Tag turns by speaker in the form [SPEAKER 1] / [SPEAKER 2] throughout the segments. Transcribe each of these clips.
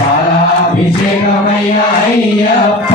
[SPEAKER 1] పాలాభిషేకమయ్యా Ayyappa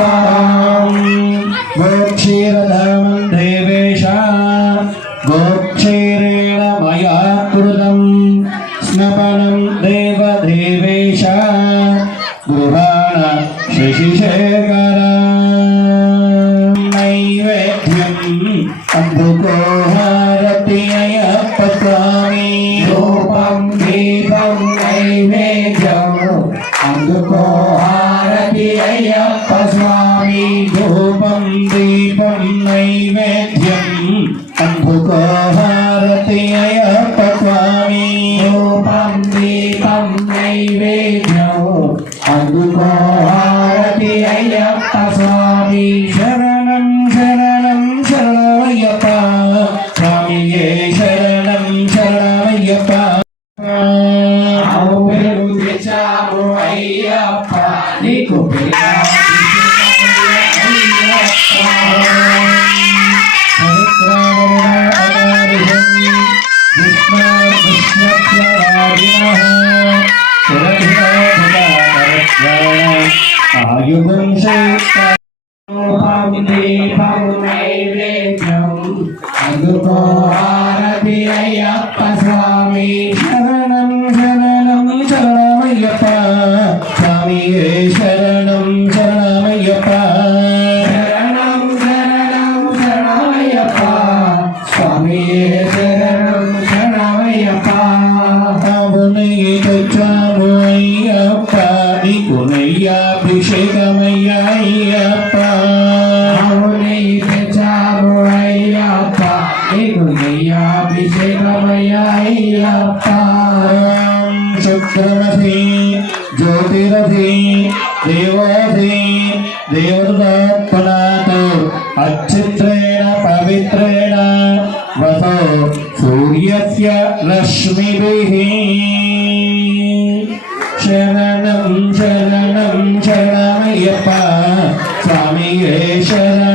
[SPEAKER 1] I'm the Aguilar. అక్షరమధి జ్యోతిరధి దేవాధి దేవదురాత్మనాతో అచిత్రేణ పవిత్రేణ వసో సూర్యస్య రశ్మిభిః. శరణం శరణం శరణమయ్యప్ప స్వామి శరణ?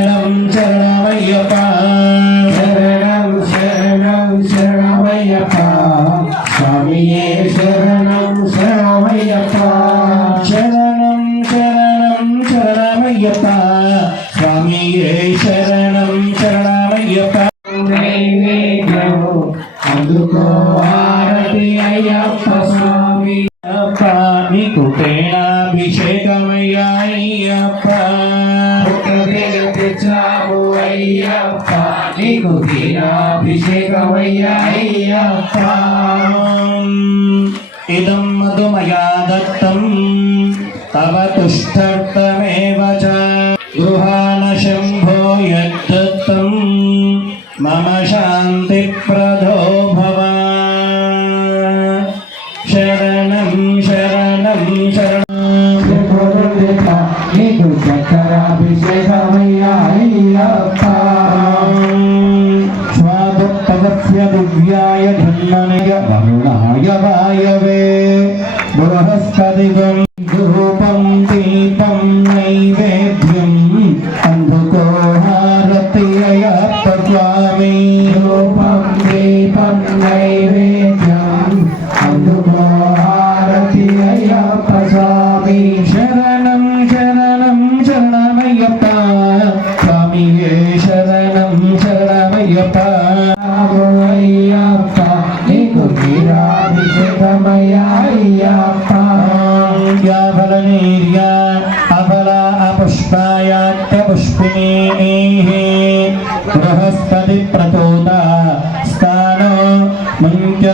[SPEAKER 1] అయ్యప్ప వెలిచావు అయ్యప్ప నీకు దీనాభిషేకమయ్యా అయ్యప్ప ఇదం మధుమయా దత్తం తవ తుష్టర్థమేవ చ గృహాణ శంభో యద్దత్తం మమ శాంతి ప్రధో భవ శరణం శరణం శరణం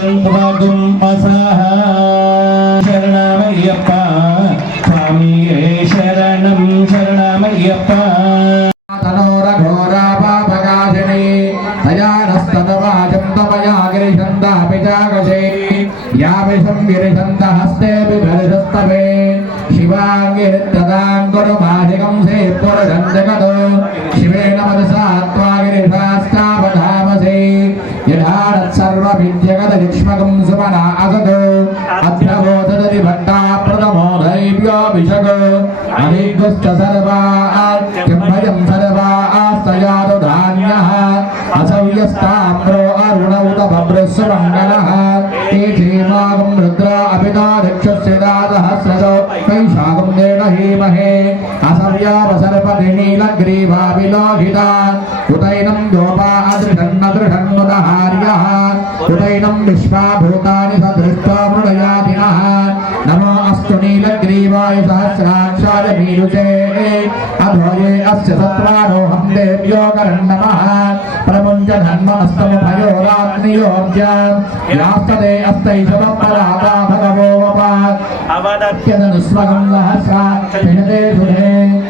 [SPEAKER 2] அல்பதும் அசஹா சரணமையப்பா சுவாமியே சரண విధానసర్వ విద్యగత యుక్ష్మకం సుమన అసత్ అభ్యబోధతి భట్టా ప్రథమో దైవ్యో విషగ అనిగుష్ట సర్వా కింభయం సర్వా ఆస్తయాదు ధాన్య అసవ్యస్తామ్రో అరుణ ఉత భద్రస్సు మంగళ असव्यावसर्पति नीलग्रीवाभिलोहिता उदैनं योपा अदृशन्नदृशन्नुदहार्यः उदैनं विश्वाभूतानि सदृष्टा मृडयादिनः नमो अस्तु नीलग्रीवाय सहस्राक्षाय मीरुचे अध्वये अस्य सत्त्वारोहं देव्यो करन्नमः प्रमुञ्च धन्मस्तमभयोराग्नियोज्याम् यास्तदे अस्तैषवपराता भगवो वपात् अत्यदनुस्वगं सहस्रा पिणते सुधे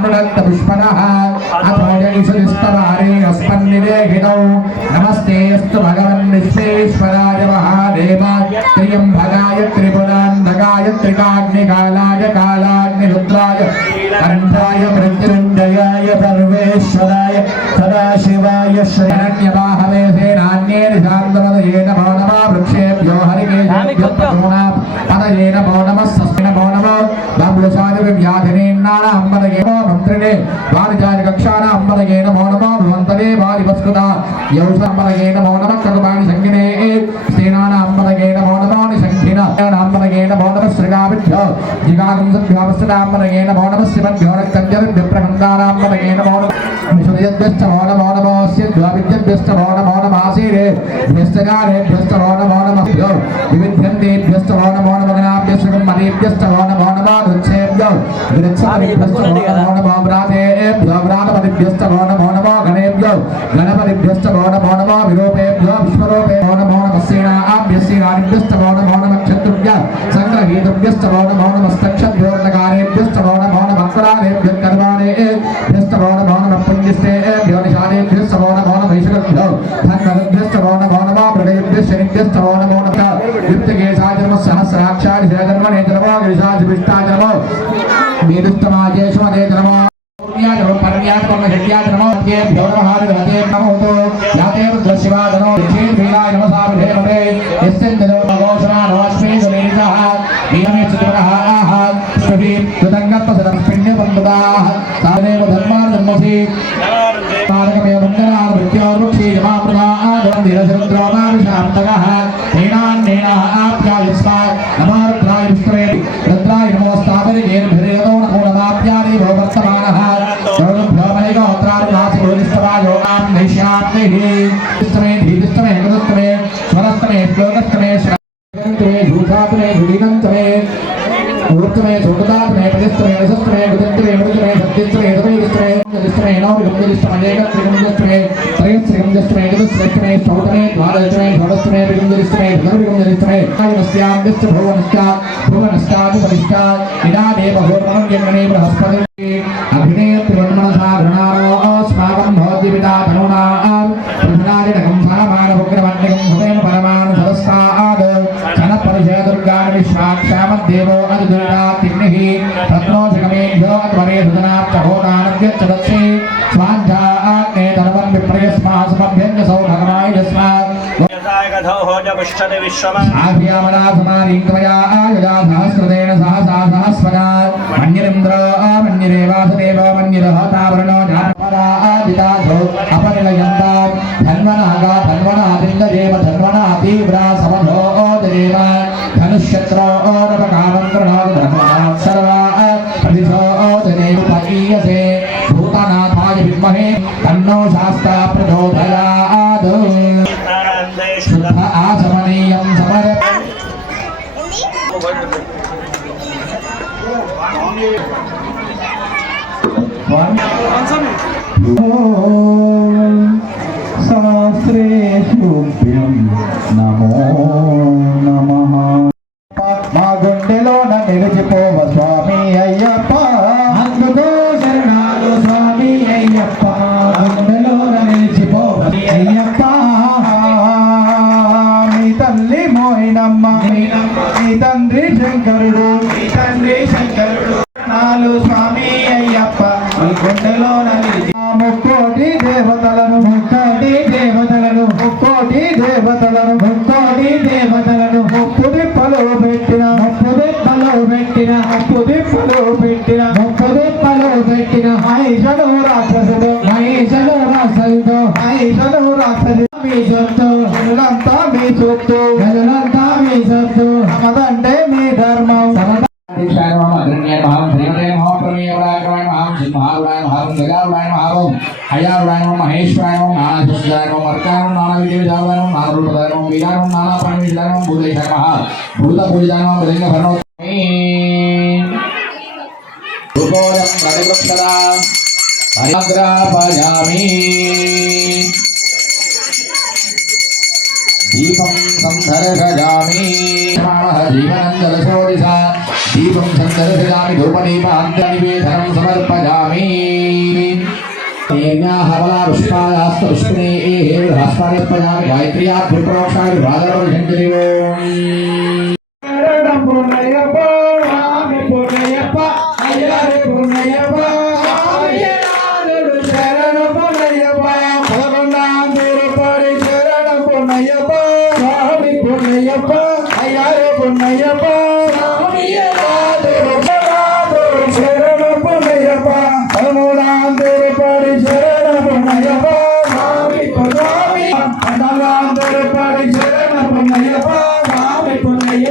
[SPEAKER 2] తాంబుడంత పదయేన భవనమ సస్మిన బాబులసారి వ్యాధినేన్నాన అంబలగే మంత్రినే వారిజారి కక్షాన అంబలగే నమో నమో భవంతనే వారి వస్కృత యౌష అంబలగే నమో నమ కృతమాని సంగినే సేనాన అంబలగే నమో నమో నిశంఖిన అంబలగే నమో నమ శ్రీరామిభ్యో జిగాగుంసభ్యోవస్థాంబలగే నమో నమ శివభ్యో రక్తంజలి విప్రహంతానాంబలగే నమో నమ విశ్వజద్భ్యశ్చ నమో నమో నమోస్య ద్వవిద్యభ్యశ్చ నమో భ్యస్తగారే భ్యస్తమో నమో నమో వివిధ్యంతే భ్యస్తమో నమో నమగనాభ్యశ్రగం మణిభ్యస్తమో నమో నమోనమాభ్యుచ్చేభ్యో విరక్షణభ్యశ్చ నమోనమాభ్రాతేభ్యో వ్రాతపతిభ్యశ్చ నమో నమో గణేభ్యో గణపతిభ్యశ్చ నమో నమో నమో విరూపేభ్యో విశ్వరూపే నమో నమో శిరధర్మ నేతలమో విశాసి పిష్టాచనమో మీరుత్తమాకేశమ నేతలమో ధర్మాధర్మసి తారకమే भूतात्मे भूदिनन्तमे ऊर्तमे सोकदात्मे पजस्त्रे रसस्त्रे गुदन्त्रे मृतमे सत्यस्त्रे हृदयस्त्रे जस्त्रे नौविगुञ्जलिस्त्रमजेकत्रिगुञ्जस्त्रे त्रयस्त्रिगुञ्जस्त्रे चतुस्त्रे स्तौतने द्वादशने षोडस्त्रे विगुञ्जलिस्त्रे पुनर्विगुञ्जलिस्त्रे आयुनस्याम्बिश्च भुवनश्चा भुवनश्चादिपरिश्चा इदा देवहोर्मणं जन्मने बृहस्पतिः अभिनेयत्रिवन्मनसा घृणारो सहस्रतेन सहसा सहस्वनात् मन्यरिन्द्रो मन्यरेवासुदेव मन्यरहतावरणो जातपरा आदिताधो अपनिलयन्तां धन्वनागा धन्वनादिन्ददेव धन्वना तीव्रा समधो ओददेव धनुष्यत्रो ओरपकामं कृणोति धर्मणा सर्वा प्रतिशो ओददेव पयीयसे भूतनाथाय विद्महे तन्नो शास्ता प्रचोदयात् ఆచమనీయం
[SPEAKER 3] సమర శాస్త్రేషు నమో దిప్పలు పెట్టిన మహిషను రాక్షసుడు. మహిషను రాక్షసుడు. మహిషను రాక్షసుడు. మీ సొత్తు. గనులంతా మీ సొత్తు. గనులంతా మీ సొత్తు. సమదంటే మీ ధర్మం. సమద
[SPEAKER 2] దీక్షాయ నమః అగ్రణ్యాయ నమః శ్రీమతే నమః ప్రమేయవరాయ నమః సింహారుడాయ నమః గజారుడాయ నమః హయారుడాయ నమః మహేశ్వరాయ ప్రతివృక్షదా హరిగ్రాపయామి దీపం సందర్శయామి జీవనందలశోదిశా దీపం సందర్శయామి ధూపదీపాంతనివేదనం సమర్పయామి హవలా పుష్పాయాస్త పుష్పినే ఏ ఓం.
[SPEAKER 3] స్వామి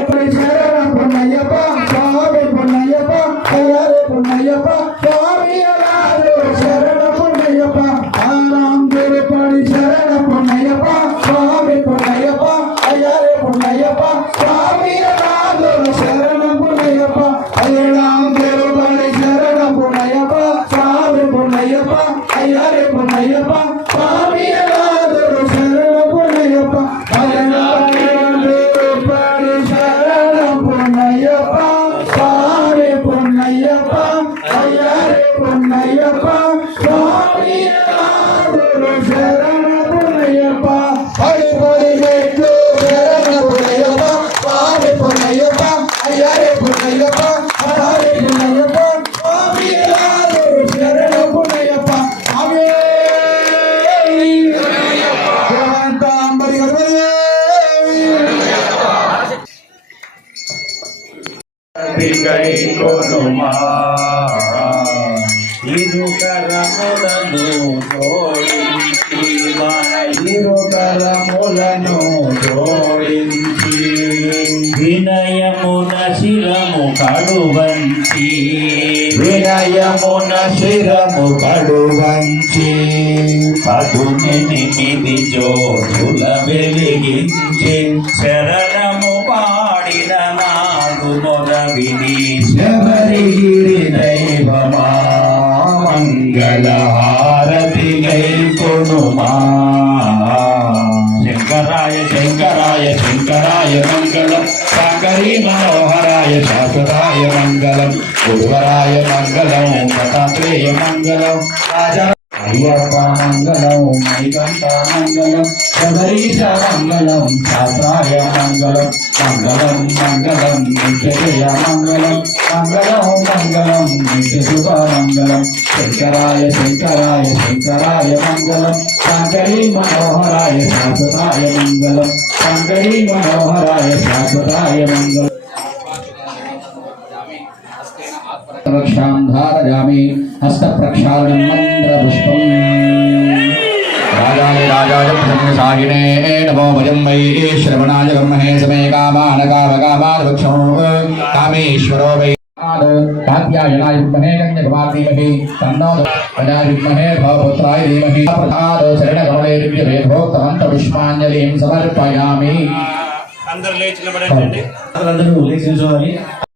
[SPEAKER 4] ఇరుకరములను జోడించి ఇరుకరములను జోడించి వినయమున శిరము కడువంచి వినయమున శిరము కడువంచి పదునెనిమిది జోతుల వెలిగించి శరణ మొదవిని దైవమా మంగళహారతి కొనుమా. శంకరాయ శంకరాయ శంకరాయ మంగళం. శంకరీ మనోహరాయ శాశ్వతాయ మంగళం. గురువరాయ మంగళం కథాత్రేయ మంగళం. రాజా అయ్యప్ప మంగళం మైకంఠ మంగళం శబరీశ మంగళం శాస్త్రాయ మంగళం మంగళం మంగళం నిత్యజయ మంగళం మంగళం మంగళం నిత్య శుభ మంగళం శంకరాయ శంకరాయ శంకరాయ మంగళం శంకరీ మనోహరాయ శాశ్వతాయ మంగళం శంకరీ మనోహరాయ శాశ్వతాయ మంగళం.
[SPEAKER 2] రక్షాం ధారయామి హస్తప్రక్షాళనం మంత్రపుష్పం రాజాయ రాజాయ ప్రసన్నసాహినే నమో భజం వై శ్రవణాయ బ్రహ్మణే సమే కామాన కామకామాన వక్షమో కామేశ్వరో వై కాత్యాయనాయ విద్మహే కన్యకుమార్ ధీమహి తన్నో ప్రజా విద్మహే భవపుత్రాయ ధీమహి ప్రసాద పుష్పాంజలిం సమర్పయామి
[SPEAKER 4] అందరు